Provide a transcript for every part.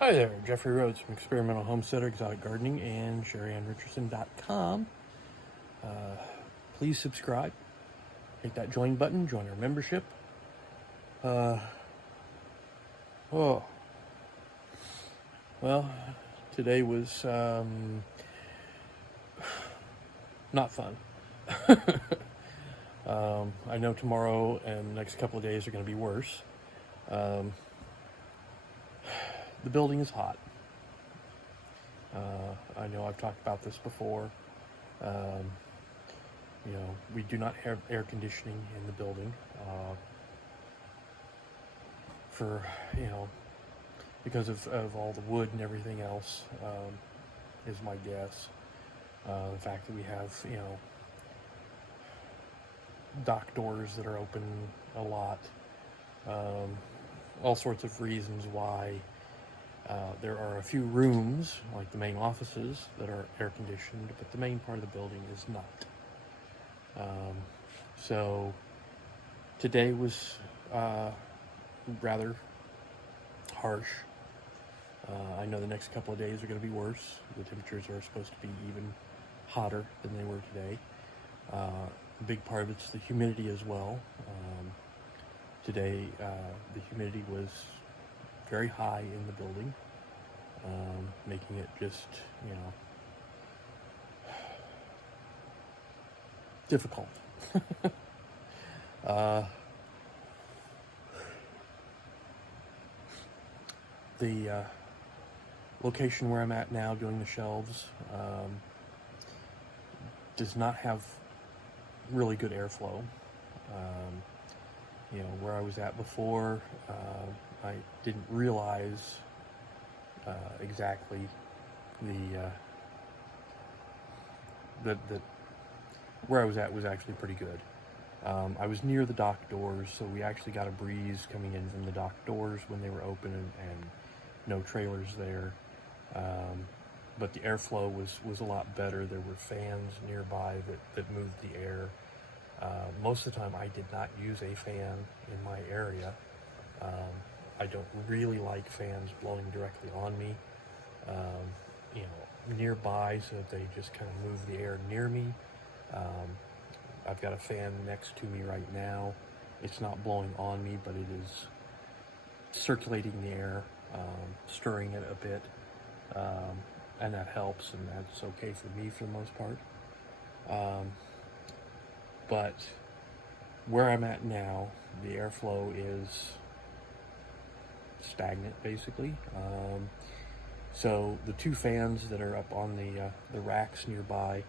Hi there, Jeffrey Rhoades from Experimental Homesteader, Exotic Gardening, and Richcherson.com. Please subscribe, hit that join button, join our membership. Oh, well, today was not fun. I know tomorrow and the next couple of days are going to be worse. The building is hot. I know I've talked about this before. We do not have air conditioning in the building for, because of all the wood and everything else, is my guess. The fact that we have, dock doors that are open a lot, all sorts of reasons why. There are a few rooms, like the main offices, that are air conditioned, but the main part of the building is not. So today was rather harsh. I know the next couple of days are going to be worse. The temperatures are supposed to be even hotter than they were today. A big part of it's the humidity as well. Today, the humidity was very high in the building, making it just, difficult. The location where I'm at now doing the shelves does not have really good airflow. Where I was at before, I didn't realize exactly that where I was at was actually pretty good. I was near the dock doors, so we actually got a breeze coming in from the dock doors when they were open, and no trailers there. But the airflow was a lot better. There were fans nearby that moved the air. Most of the time I did not use a fan in my area. I don't really like fans blowing directly on me, nearby, so that they just kind of move the air near me. I've got a fan next to me right now. It's not blowing on me, but it is circulating the air, stirring it a bit, and that helps, and that's okay for me for the most part. But where I'm at now, the airflow is stagnant, basically. So the two fans that are up on the racks nearby,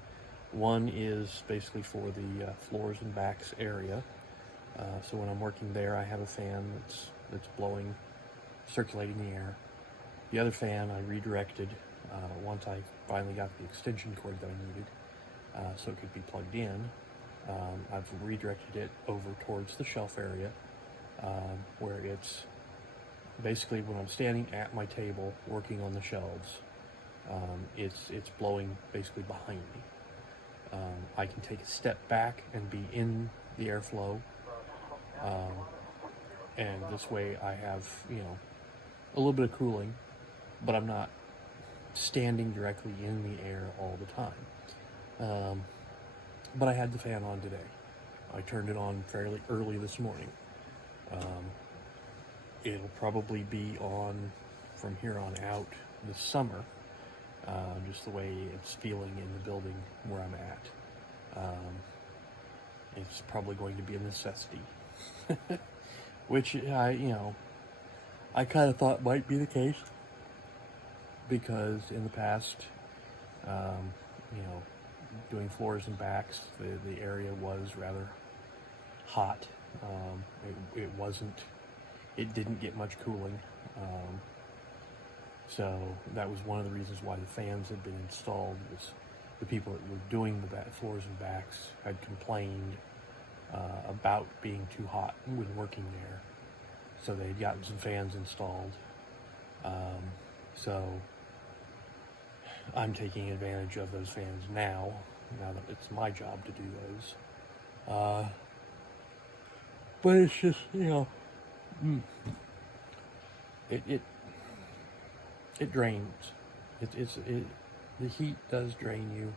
one is basically for the floors and backs area. So when I'm working there, I have a fan that's blowing, circulating the air. The other fan I redirected once I finally got the extension cord that I needed, so it could be plugged in. I've redirected it over towards the shelf area, where it's basically when I'm standing at my table working on the shelves, it's blowing basically behind me. I can take a step back and be in the airflow, and this way I have, a little bit of cooling, but I'm not standing directly in the air all the time. But I had the fan on today. I turned it on fairly early this morning. It'll probably be on from here on out this summer, just the way it's feeling in the building where I'm at. It's probably going to be a necessity, which I kind of thought might be the case, because in the past, doing floors and backs, the area was rather hot. It didn't get much cooling. So that was one of the reasons why the fans had been installed, was the people that were doing the floors and backs had complained about being too hot when working there. So they had gotten some fans installed. So I'm taking advantage of those fans now that it's my job to do those. But it's just, it it drains. The heat does drain you.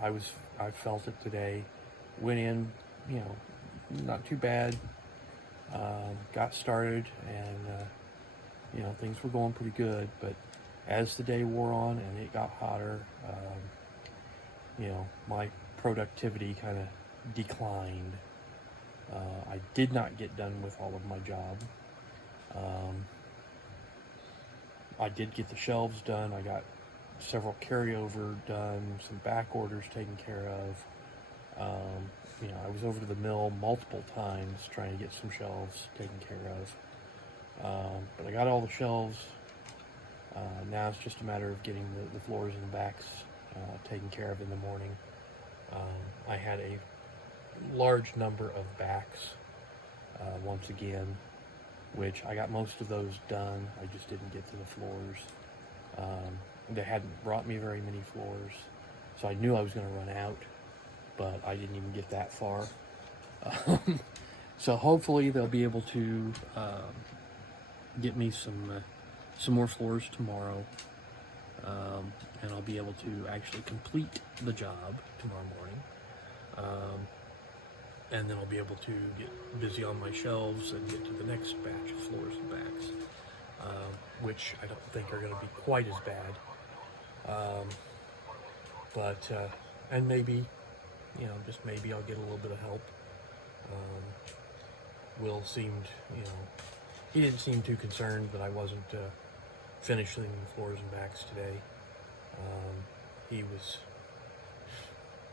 I felt it today. Went in, not too bad. Got started, and things were going pretty good. But as the day wore on and it got hotter, my productivity kind of declined. I did not get done with all of my job. I did get the shelves done. I got several carryover done, some back orders taken care of. I was over to the mill multiple times trying to get some shelves taken care of. But I got all the shelves. Now it's just a matter of getting the floors and the backs taken care of in the morning. I had a large number of backs once again, which I got most of those done. I just didn't get to the floors. They hadn't brought me very many floors, so I knew I was going to run out, but I didn't even get that far. So hopefully they'll be able to get me some more floors tomorrow, and I'll be able to actually complete the job tomorrow morning. And then I'll be able to get busy on my shelves and get to the next batch of floors and backs, which I don't think are going to be quite as bad. And maybe, just maybe I'll get a little bit of help. Will seemed, he didn't seem too concerned that I wasn't finishing the floors and backs today. He was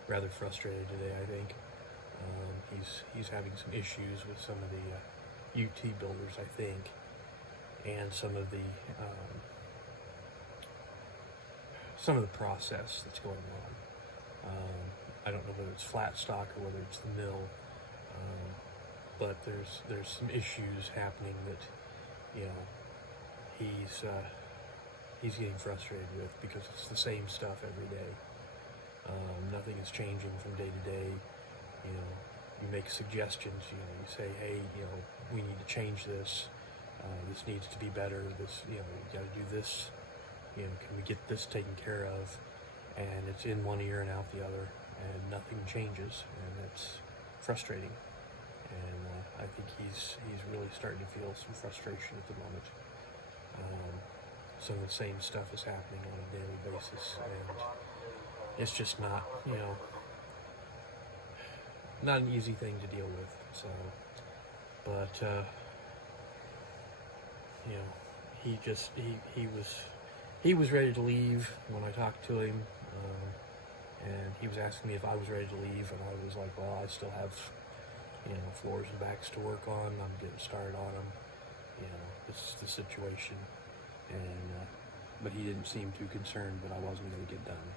rather frustrated today, I think. He's having some issues with some of the UT builders, I think, and some of the process that's going on. I don't know whether it's flat stock or whether it's the mill, but there's some issues happening that he's getting frustrated with, because it's the same stuff every day. Nothing is changing from day to day. You make suggestions, you say, hey, we need to change this. This needs to be better. This, you got to do this. Can we get this taken care of? And it's in one ear and out the other, and nothing changes, and it's frustrating. And I think he's really starting to feel some frustration at the moment. Some of the same stuff is happening on a daily basis, and it's just not, not an easy thing to deal with. So, but he was ready to leave when I talked to him, and he was asking me if I was ready to leave, and I was like, well, I still have floors and backs to work on. I'm getting started on them. This is the situation, and but he didn't seem too concerned that I wasn't going to get done,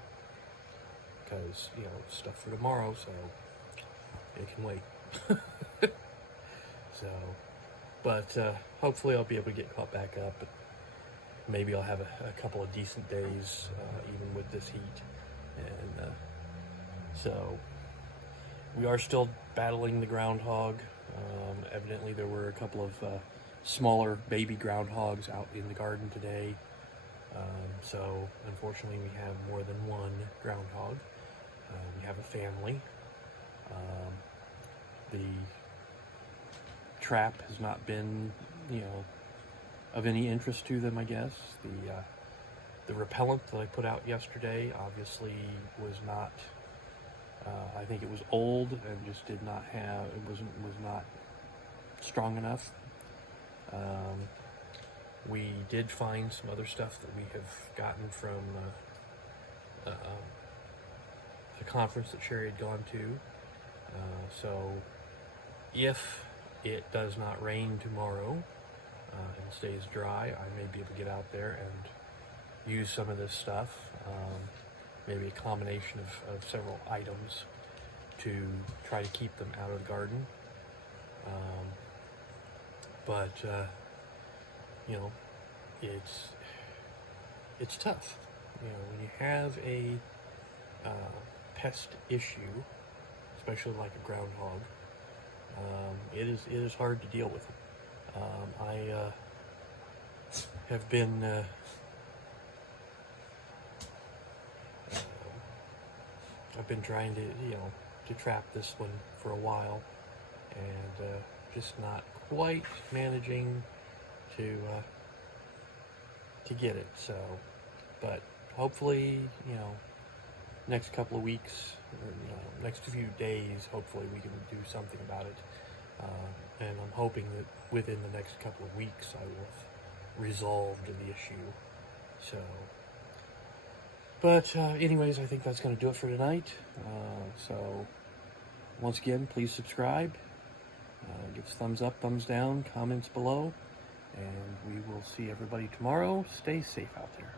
because stuff for tomorrow, so it can wait. So, but hopefully I'll be able to get caught back up. But maybe I'll have a couple of decent days, even with this heat. And so we are still battling the groundhog. Evidently there were a couple of smaller baby groundhogs out in the garden today. So unfortunately we have more than one groundhog. We have a family. The trap has not been, of any interest to them, I guess. The repellent that I put out yesterday obviously was not, I think it was old and just did not have, was not strong enough. We did find some other stuff that we have gotten from the conference that Sheri had gone to. So if it does not rain tomorrow and stays dry, I may be able to get out there and use some of this stuff, maybe a combination of several items to try to keep them out of the garden. But it's tough. When you have a pest issue, especially like a groundhog, it is hard to deal with. I have been I've been trying to, to trap this one for a while, and just not quite managing to get it. So, but hopefully, next couple of weeks, or next few days, hopefully we can do something about it. And I'm hoping that within the next couple of weeks I will have resolved the issue. So, but anyways, I think that's going to do it for tonight. So, once again, please subscribe. Give us thumbs up, thumbs down, comments below. And we will see everybody tomorrow. Stay safe out there.